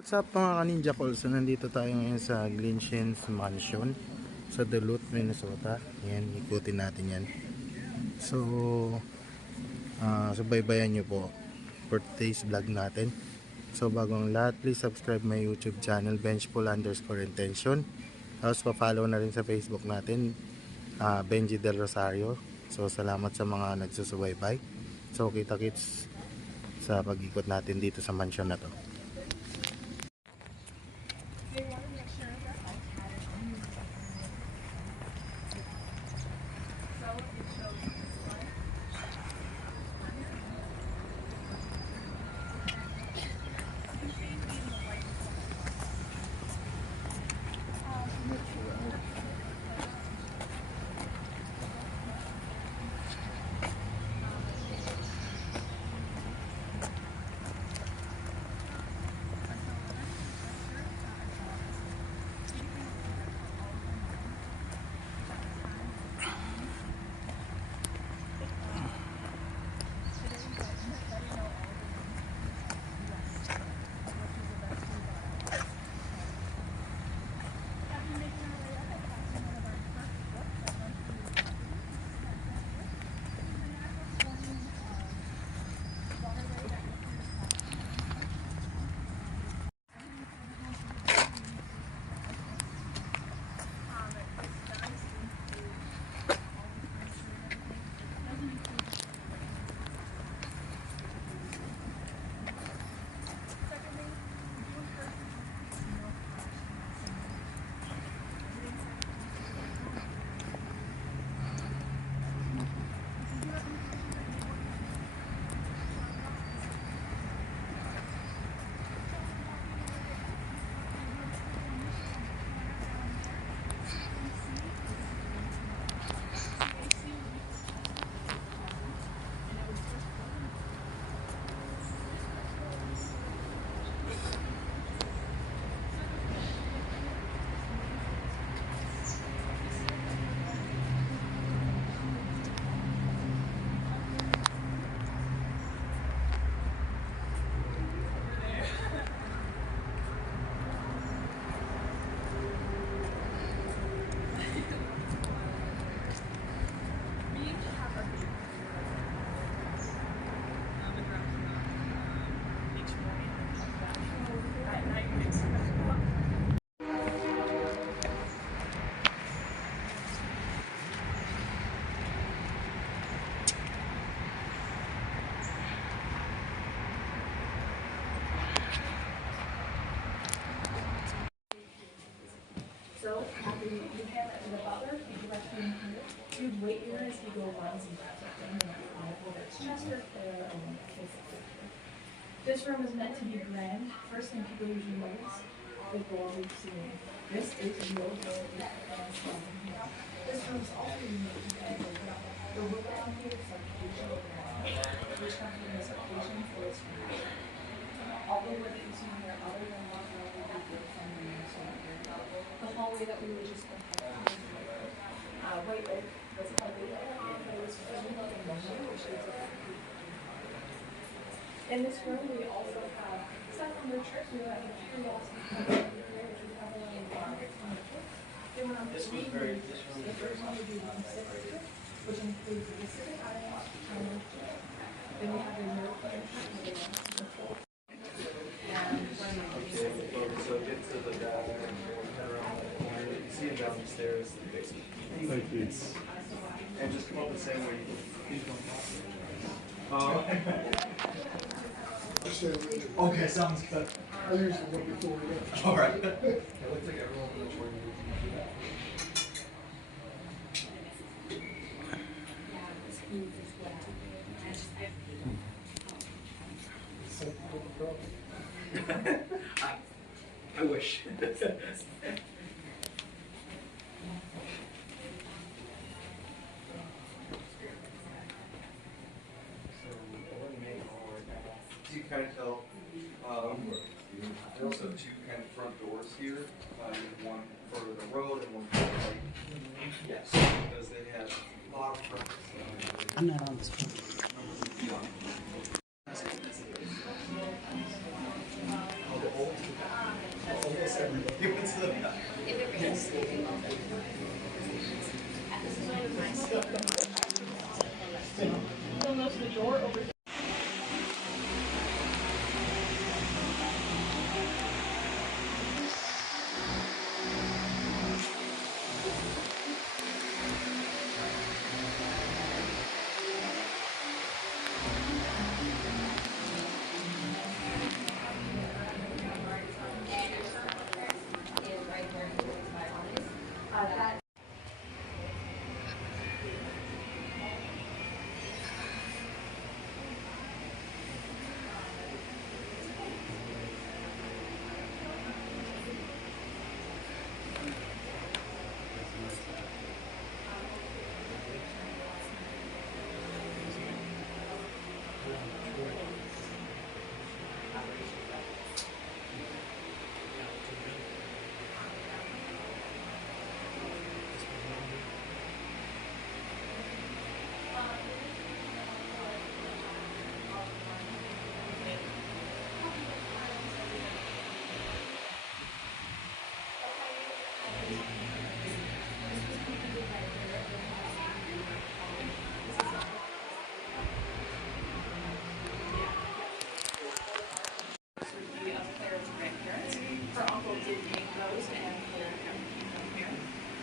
What's up mga ka-Ninja Calls? So, nandito tayo ngayon sa Glensheen's mansion sa Duluth, Minnesota. Yan, ikutin natin yan. So, subaybayan nyo po for today's vlog natin. So, bago ang lahat, please subscribe my YouTube channel, benchful_intention. Tapos, pa-follow na rin sa Facebook natin, Benji Del Rosario. So, salamat sa mga nagsusubaybay. So, kita-kits sa pag-ikot natin dito sa mansion na to. So, after you hand it to the butler, you direct him here. You'd wait here as he goes runs and grabs it from whether it's Chester or This room is meant to be grand. First thing people usually notice is the lovely ceiling. This is the old This room is also unique because the wood on here is like which company has a patient for its foundation. All the wood that you see here, other than what we did from the hallway that we were just white oak was ugly, but it was filled with new shades of in this room, we also have stuff from the church. We have a curiosity here, which we have a little bar. Then we're on the first one we do room 6, which includes the civic island, then we have the European church. So get to the data and head around that corner. You see it down the stairs in the basement. Thank you. And just come up the same way you okay, sounds good. I usually go before we go. Alright. It looks like everyone knows where you do that. I wish. You kind of tell, there also have two kind of front doors here, one for the road and one for the lake. Yes, because they have a lot of purpose. I'm not on this one. The old You'll notice the door over.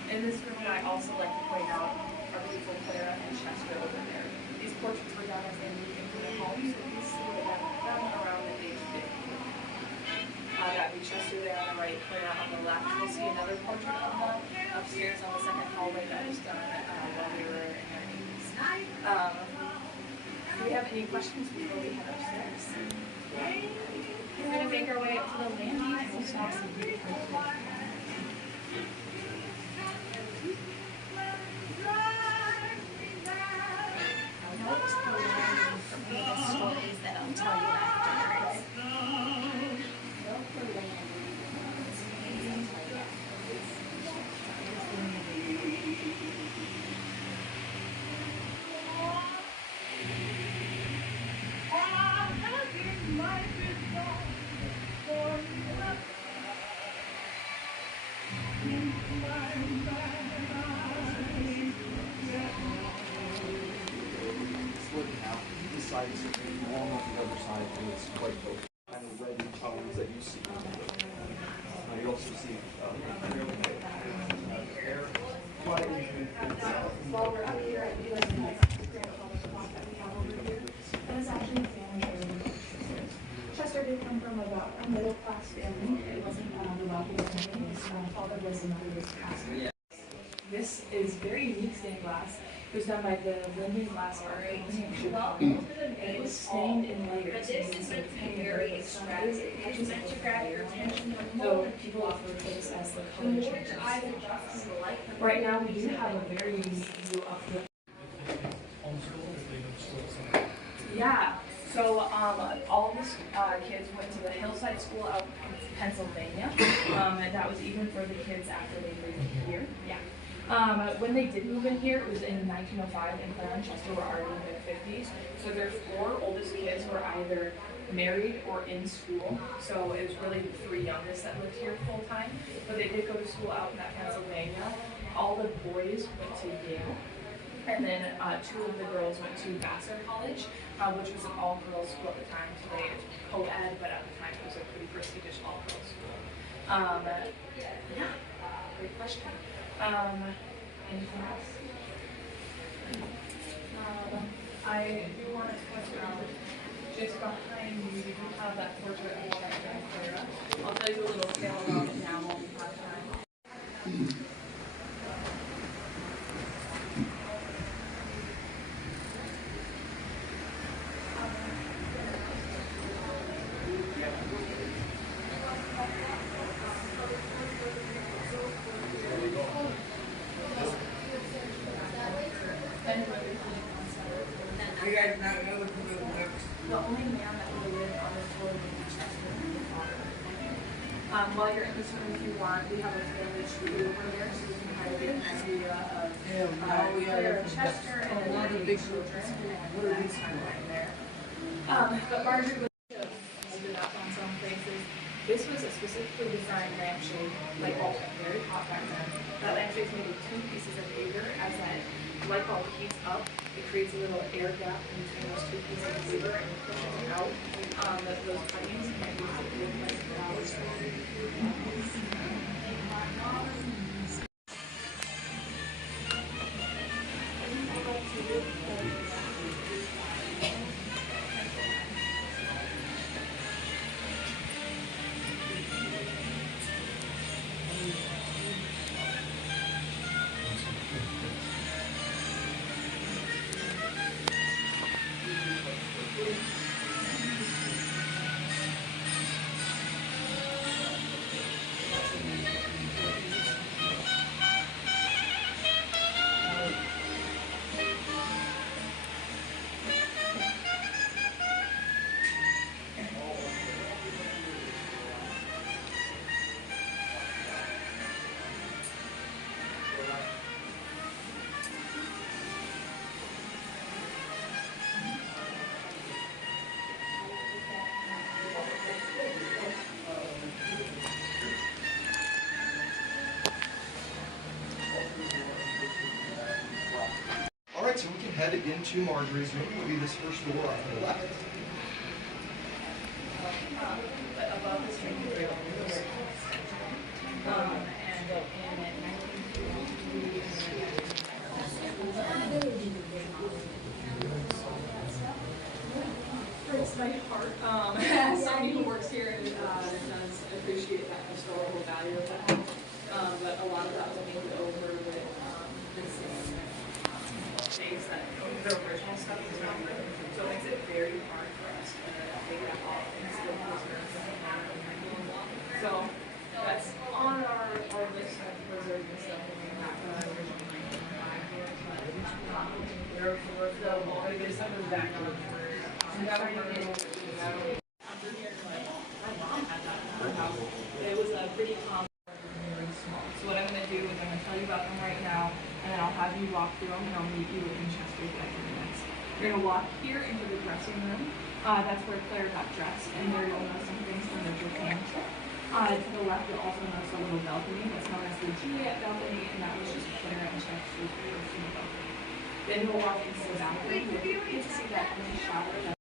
In this room, I also like to point out our beautiful Clara and Chester over there. These portraits were done as they moved into the home, so you see them done around the age 50. That would be Chester there on the right, Clara on the left. You'll see another portrait of them upstairs on the second hallway that was done while they were in their 80s. Do we have any questions before we head upstairs? We're going to make our way up to the landing and we'll stop some beautiful. Stories that I'll tell you afterwards. Splitting out. This side is long on the other side, and it's quite close. Kind of red tones that you see. You also see air. While we're up here, I do like to have a grandfather spot that we have over here. And it's actually a family tree. Chester did come from a middle class family. It wasn't the wealthiest family. His father was and mother was pastor. This is very unique stained glass. It was done by the Linden Glass Art Company. It was stained in layers. But this is meant to be very extravagant. It's meant to grab your attention. So people offer this as the color changes. Right now we do have a very unique view of the. Yeah. So all of these kids went to the Hillside School out in Pennsylvania, and that was even for the kids after they moved here. Yeah. When they did move in here, it was in 1905, and Clara and Chester were already in their 50s. So their four oldest kids were either married or in school. So it was really the three youngest that lived here full time. But they did go to school out in that Pennsylvania. All the boys went to Yale. And then two of the girls went to Vassar College, which was an all-girls school at the time. Today it's co-ed, but at the time it was a pretty prestigious all-girls school. Yeah, great question. Anything else? I do want to point out, just behind you, you do have that portrait of Chester and Clara. I'll tell you a little tale about it now when we have time. You guys not know who the next. The only man that would live on this floor would be Chester and the father. While you're in this room, if you want, we have a family tree over there, so you can kind of get an idea of Clara and Chester and then the big children. What are these right there? But Marjorie was stood up on some places. This was a specifically designed lampshade light bulb, very hot back then. That lampshade is made with 2 pieces of paper. As that light bulb heats up, it creates a little air gap in between those 2 pieces of paper and pushes out those cuttings and it makes it look like flowers. All right, so we can head into Marjorie's room. It'll be this first door on the left. But above the string grill, and in 1953, breaks my heart. As somebody who works here, does appreciate that historical value of that. But a lot of that will make it over with missing things that the original stuff is not good. So it makes it very hard for us to take that off and still preserve the modern. So that's on our list of preserving stuff when we have the original 1905 here. But we're still going to get some of the background. My mom had that in her house. It was a pretty common, very small. So what I'm going to do is I'm going to tell you about them right now, and then I'll have you walk through them, and I'll meet you in Chester's bedroom next. You're going to walk here into the dressing room. That's where Claire got dressed, and there you'll notice some things from the Japan. To the left, you'll also notice a little balcony that's known as the Juliet balcony, and that was just Claire and Chester's personal balcony. Then you'll walk into the balcony. You'll get to see that nice shower.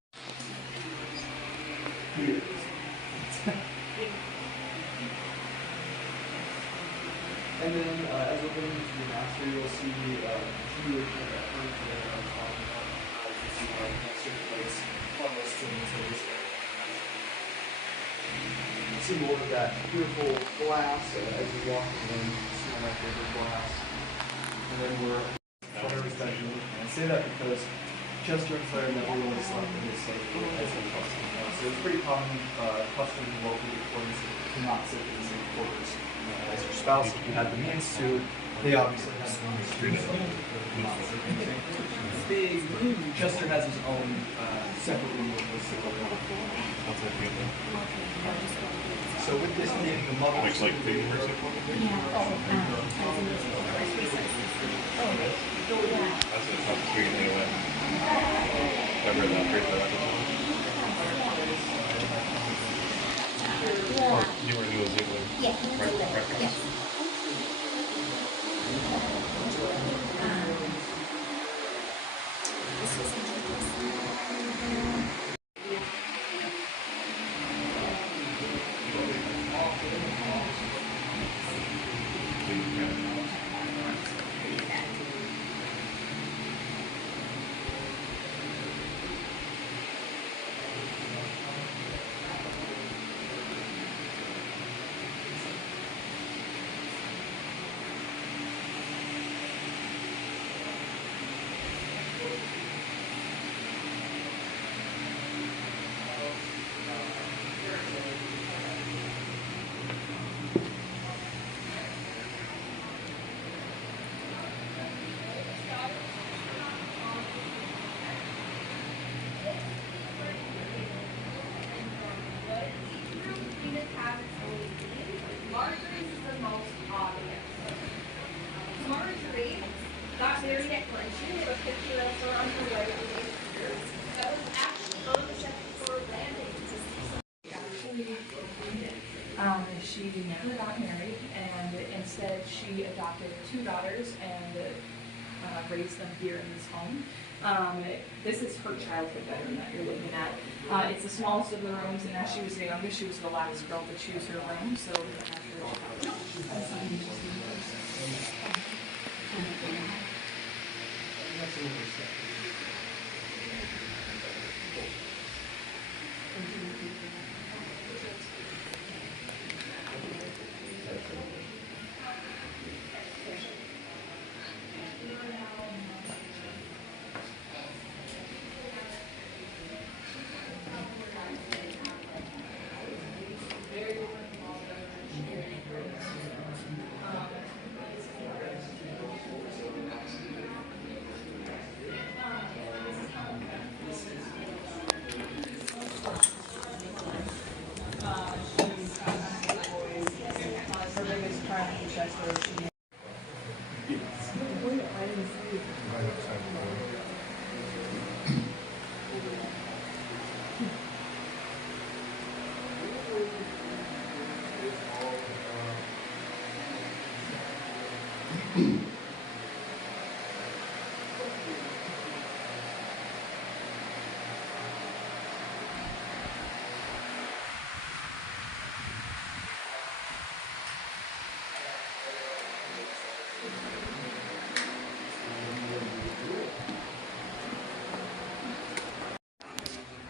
Here. And then as we're going into the master, you'll see Jewish furniture on top of you can see like certain place on those things. See more of that beautiful glass as you walk in, see all that favorite glass. And then we're Claire's bedroom. And I say that because Chester and Claire never really slept in the same room as they custom. So it's pretty common custom local Victorians to not sit in the same quarters as your spouse. If you had the means to, they obviously had the means to. Big. Chester has his own separate room with this. So with this being the mother, Looks like big works. That's the top screen they went. Remember that first episode? Oh, you were New Zealand. Yeah. Right. Yes. Got married at glensheen. It was 50 restaurants on the way to the that was actually on the second floor landing. she never got married, and instead she adopted 2 daughters and raised them here in this home. This is her childhood bedroom that you're looking at. It's the smallest of the rooms, and as she was the youngest, she was the last girl to choose her room. So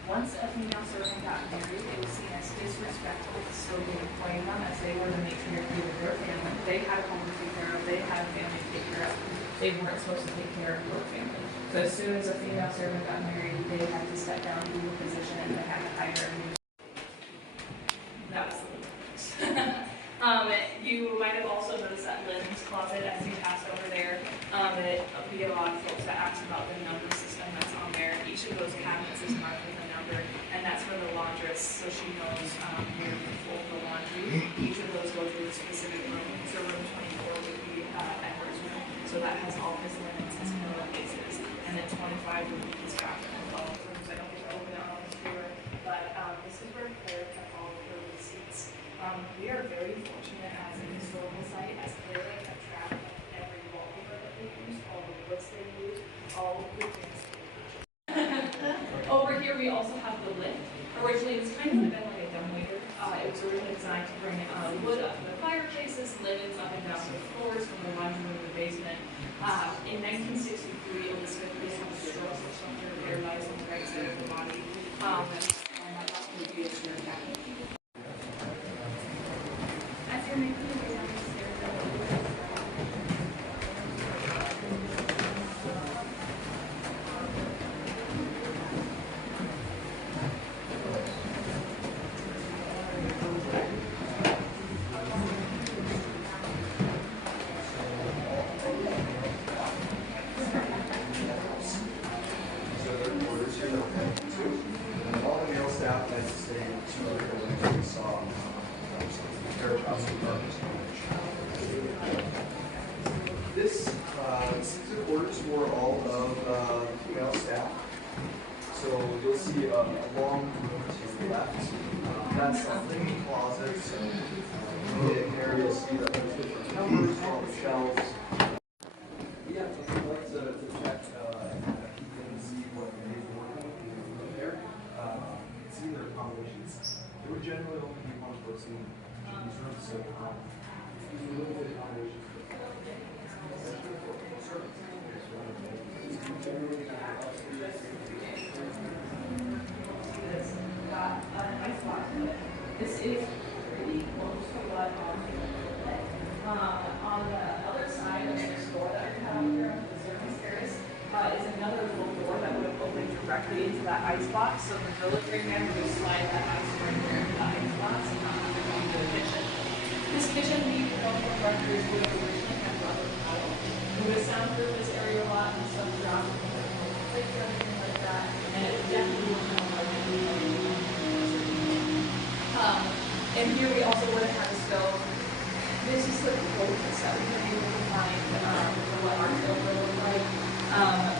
once a female servant got married, it was seen as disrespectful to still be employing them, as they were the matriarchy of their family. They had a home to take care of, they had a family to take care of. They weren't supposed to take care of your family. So as soon as a female servant got married, they had to step down to the position and they had to hire a new. That was the You might have also noticed that Lynn's closet as you passed over there. We get a lot of folks that ask about the number system that's on there. Each of those cabinets is marked with a number, and that's for the laundress, so she knows where to fold the laundry. Each of those go to a specific room. So room 24 would be Edward's room, so that has all his linens, his pillowcases, and then 25 would be his bathroom and all the rooms. I don't get to open it on this tour, but this is where Claire kept all of her receipts. We are very fortunate as a historical site, as Claire kept track of every wallpaper that they use, all the woods they use, all of the things. Over here we also have the lift. Originally it was kind of been like a dumbwaiter. It was originally designed to bring wood up to the fireplaces, linens up and down to the floors from the laundry room to the basement. In 1963, Elizabeth was on a stroke, so she was paralyzed on the right side of the body. And that would be a sure cabinet. As you're making your way down the stairs, These are the quarters for all of female staff. So you'll see a long room to the left. That's the living closets. The area see that there's different numbers, all the shelves. Yeah, so I'd like to check and see what they working there. See their accommodations. There would generally only be one person in these rooms, so there's a little bit of accommodation. This is pretty close to what on the other side of this door that we have here on the service terrace is another little door that would have opened directly into that ice box. So the military man would slide that ice right there into the ice box and not have to go into the kitchen. This kitchen, we know from records, would have originally had rubber metal. It would have soundproofed this area a lot and stuff dropped and everything like that. And it definitely would have like and here we also would have had a stove. This is the closest that we were able to find for what our stove would look like.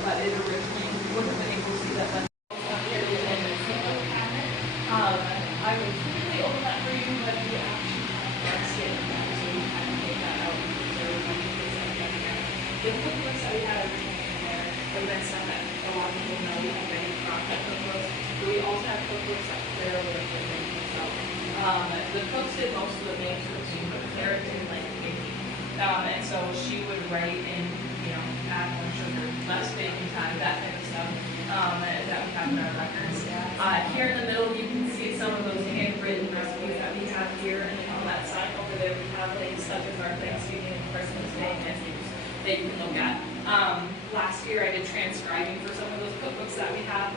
But it originally wouldn't have been able to see that. I would typically open that for you, but the actually that we had originally in there would have been stuff that a lot of people know we have ready process cookbooks. But we also have cookbooks that Claire would have written herself. The cooks did most of the main cooks. She put carrots in like baking. And so she would write in, add more sugar, less baking time, that type of stuff. That we have in our records. Here in the middle, you can see some of those handwritten recipes that we have here, and on that side over there, we have things such as our Thanksgiving and Christmas Day menus that you can look at. Last year, I did transcribing for some of those cookbooks that we have.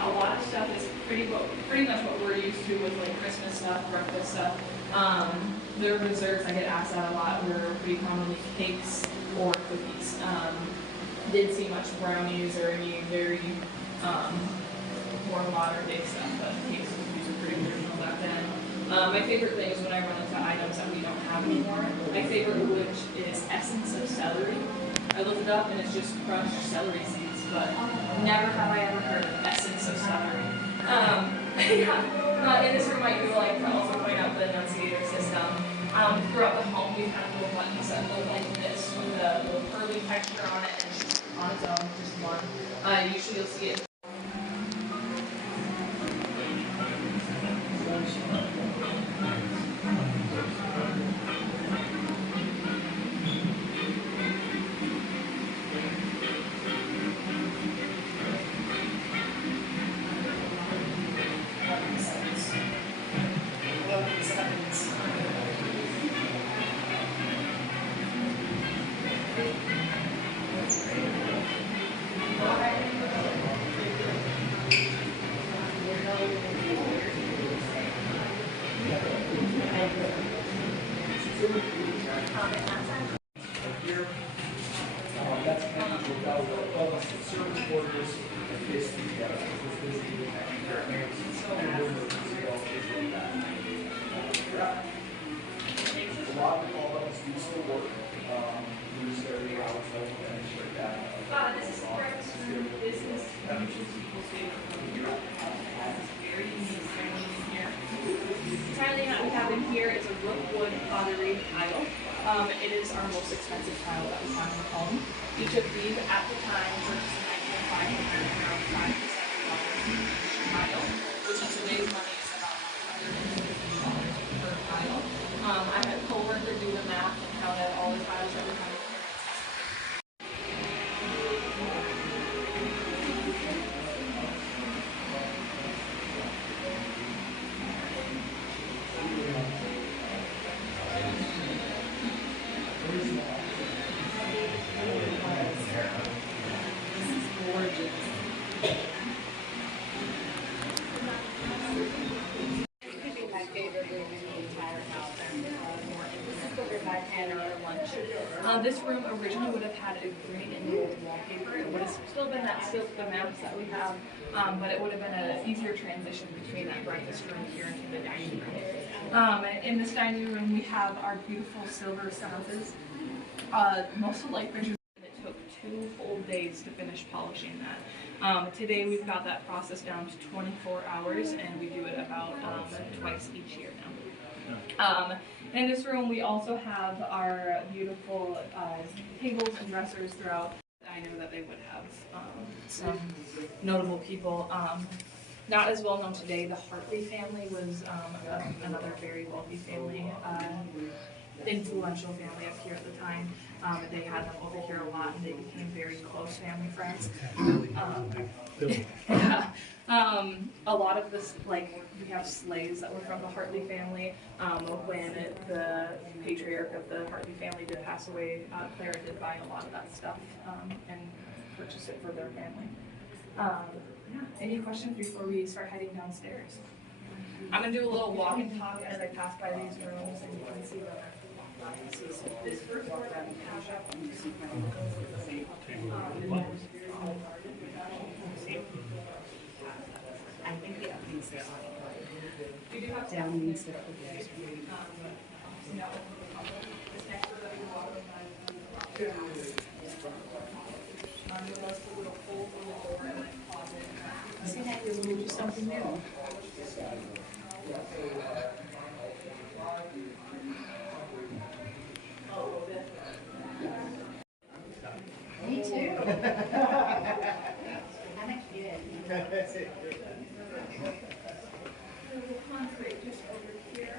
A lot of stuff is pretty much what we're used to with like Christmas stuff, breakfast stuff. The desserts I get asked that a lot were pretty commonly cakes or cookies. Didn't see much brownies or any very more modern day stuff, but cakes and cookies are pretty original back then. My favorite thing is when I run into items that we don't have anymore. My favorite of which is essence of celery. I looked it up and it's just crushed celery seeds, but never have I ever heard of essence of celery. In this room I do like to also point out the enunciator system. Throughout the home we have little buttons that look like this with a little curly texture on it and on its own, just one. Usually you'll see it. Here is a rookwood pottery tile. It is our most expensive tile that we have in the home. Each of these at the time purchased in 1905 were around $5 to $7 each tile, which in today's money is about $150 per tile. I had a coworker do the math and counted all the tiles that we have. This room originally would have had a green and gold wallpaper. It would have still been that silk the maps that we have, but it would have been an easier transition between that breakfast room here into the dining room. In this dining room, we have our beautiful silver sconces. Most of like pictures, it took 2 full days to finish polishing that. Today we've got that process down to 24 hours, and we do it about twice each year now. In this room, we also have our beautiful tables and dressers throughout. I know that they would have some notable people. Not as well known today, the Hartley family was another very wealthy family, influential family up here at the time. They had them over here a lot, and they became very close family friends. Yeah. A lot of this, like, we have slaves that were from the Hartley family. When the patriarch of the Hartley family did pass away, Clara did buy a lot of that stuff and purchase it for their family. Yeah. Any questions before we start heading downstairs? I'm gonna do a little walk and talk as I pass by these rooms, and you can see this first floor that we have I think it means that we do have down means that no. This next room that we walk see that you're going to do something new. Me too. I'm a kid. Concrete just over here.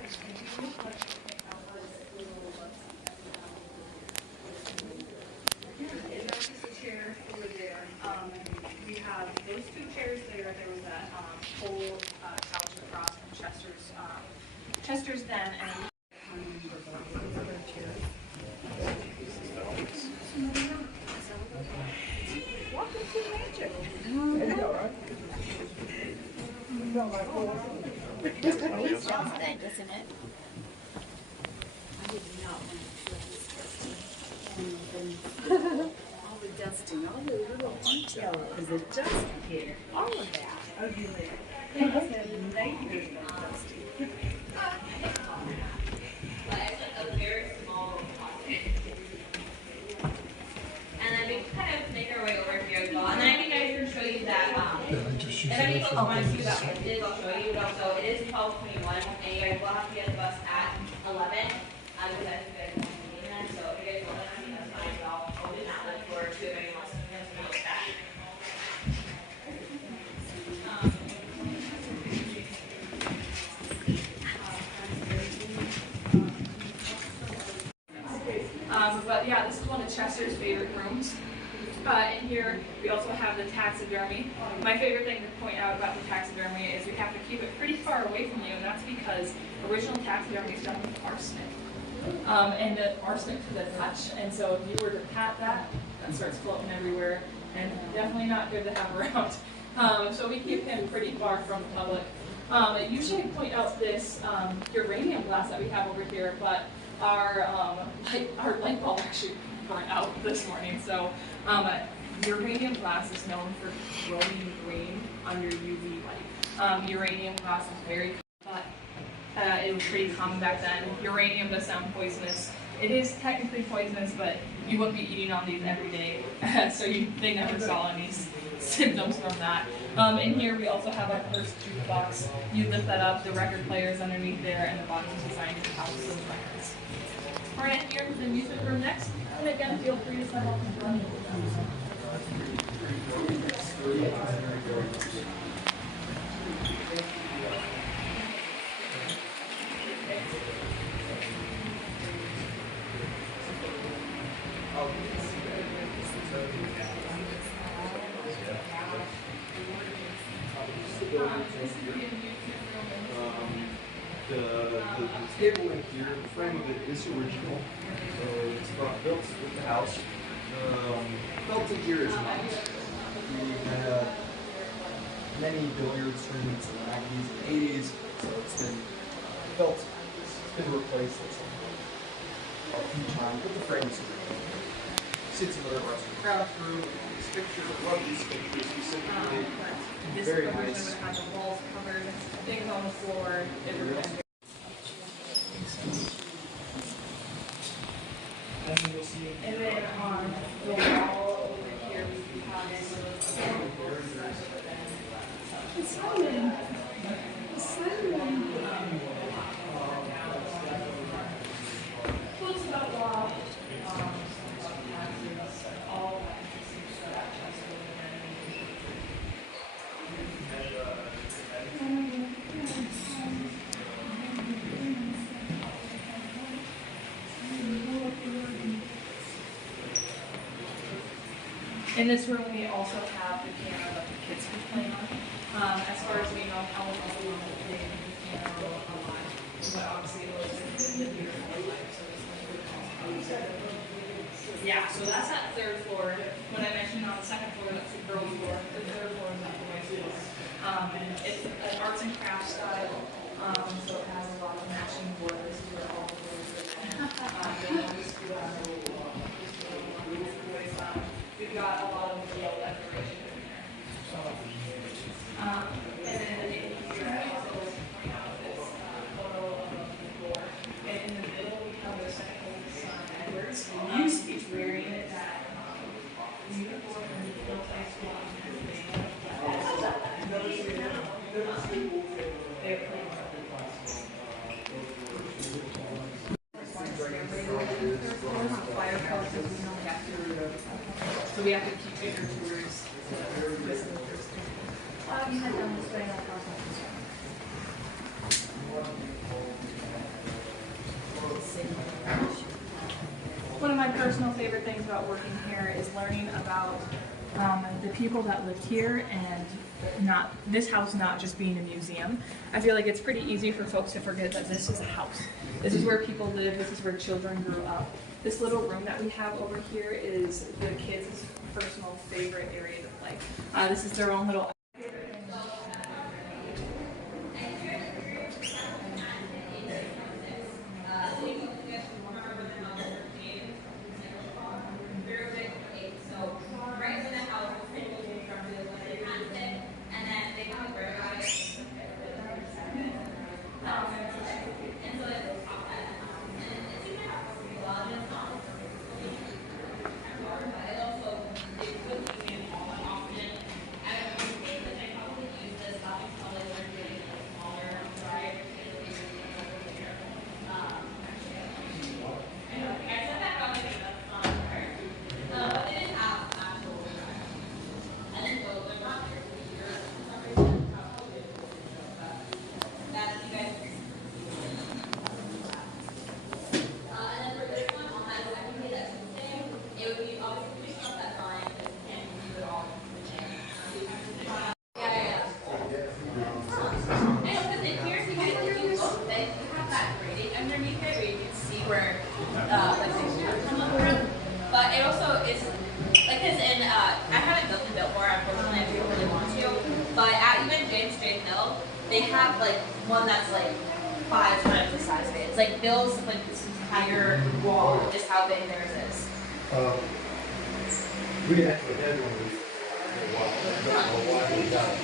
And that's just a chair over there. We have those two chairs there. There was that whole couch across from Chester's den, and welcome to Magic. It smells good, doesn't it? I did not want to feel this dusty. And then all the dusting, all the little detail of the dust here, all of that. Ugly. I had nightmares about dusty. A very small closet. And then we kind of make our way over here as well. And then I think I can show you that. If any folks want to see that vintage, I'll show you. But also, it is 12:21, and you guys will have to get the bus at 11. Because I think you guys want to be in that. So if you guys want to see, that's fine. But I'll open that one for two of anyone else who wants to know that. But yeah, this is one of Chester's favorite rooms. In here, we also have the taxidermy. My favorite thing to point out about the taxidermy is we have to keep it pretty far away from you, and that's because original taxidermy is done with arsenic. And the arsenic to the touch, and so if you were to pat that, that starts floating everywhere, and definitely not good to have around. So we keep him pretty far from the public. I usually point out this uranium glass that we have over here, but our light bulb actually burnt out this morning. So uranium glass is known for glowing green under UV light. Uranium glass is very common, but it was pretty common back then. Uranium does sound poisonous. It is technically poisonous, but you wouldn't be eating on these every day, so they never saw any symptoms from that. In here we also have our first jukebox. You lift that up, the record player is underneath there, and the bottom is designed to house those records. We're in here in the music room next, and again, feel free to sign off and run. The table in here, the frame of it is original, so it's built with the house. Built in here is not. We had many billiards tournaments in the 90s and 80s, so it's been built, it's been replaced a few times, but the frame is original. Sits in the arts and crafts room. These pictures, I love these pictures specifically. This Very version nice. would have the walls covered, things on the floor, everything. And then on the wall over here, we have Simon. Books about law. All that interesting stuff. In this room, we also have the piano that the kids can play on. As far as we know, how will also want to play the piano a lot. But obviously, it was the beautiful life, so this one. Yeah, so that's that third floor. What I mentioned on the second floor, that's the girls' floor. The third floor is the boys' floor. It's an arts and crafts style, so it has a lot of matching borders where all the boys are. We've got a lot of yellow decoration in there. And then here I also point out this photo of the floor. And in the middle we have the second oldest son, Edwards. He's wearing that uniform from the Duluth High School. So we have to keep my personal favorite things about working here is learning about the people that lived here and this house not just being a museum. I feel like it's pretty easy for folks to forget that this is a house. This is where people live, this is where children grew up. This little room that we have over here is the kids' personal favorite area to play. This is their own little but it also is like this, and I haven't built the billboard, unfortunately, if you really want to. But at even James J. Hill, they have like one that's like 5 times the size of it. It's like Bill's like this entire wall is how big theirs is. We actually had one of these for a while. I don't know why we got it.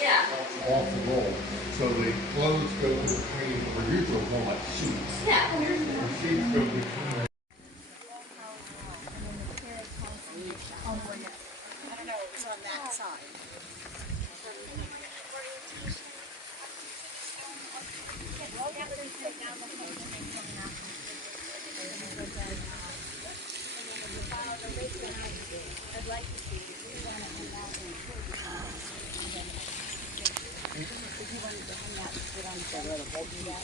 Yeah. Off the roll. So the clothes go between, or usually more like sheets. Yeah. The sheets go between. I don't know, it was on that side. I'd like to see if you want to hang out and if you wanted to hang out and sit on the bed, do that.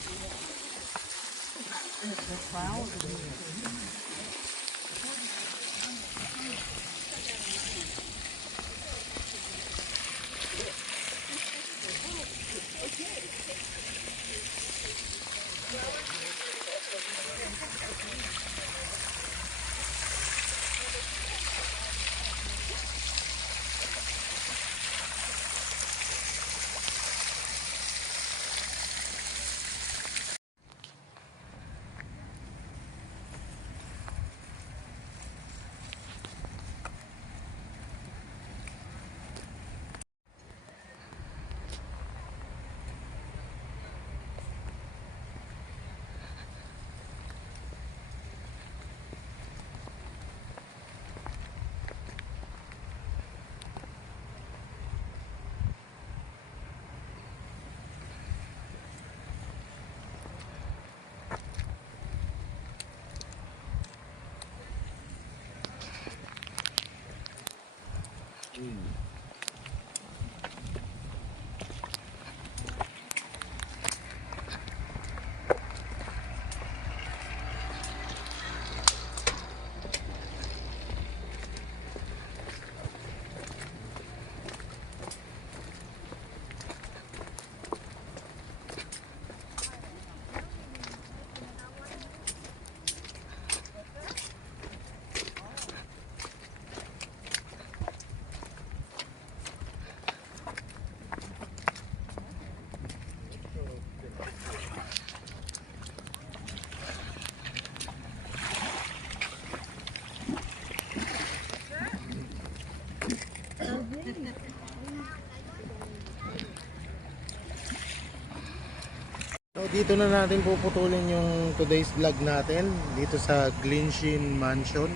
So dito na natin puputulin yung today's vlog natin dito sa Glensheen Mansion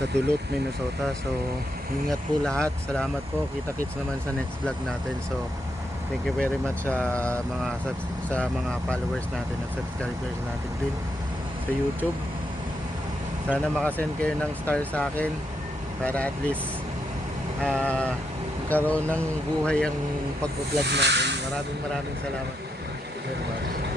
sa Duluth, Minnesota. So ingat po lahat, salamat po, kita-kits naman sa next vlog natin. So thank you very much sa mga followers natin at subscribers natin din sa YouTube. Sana makasend kayo ng star sa akin para at least magkaroon ng buhay ang pag-vlog natin. Maraming salamat very much.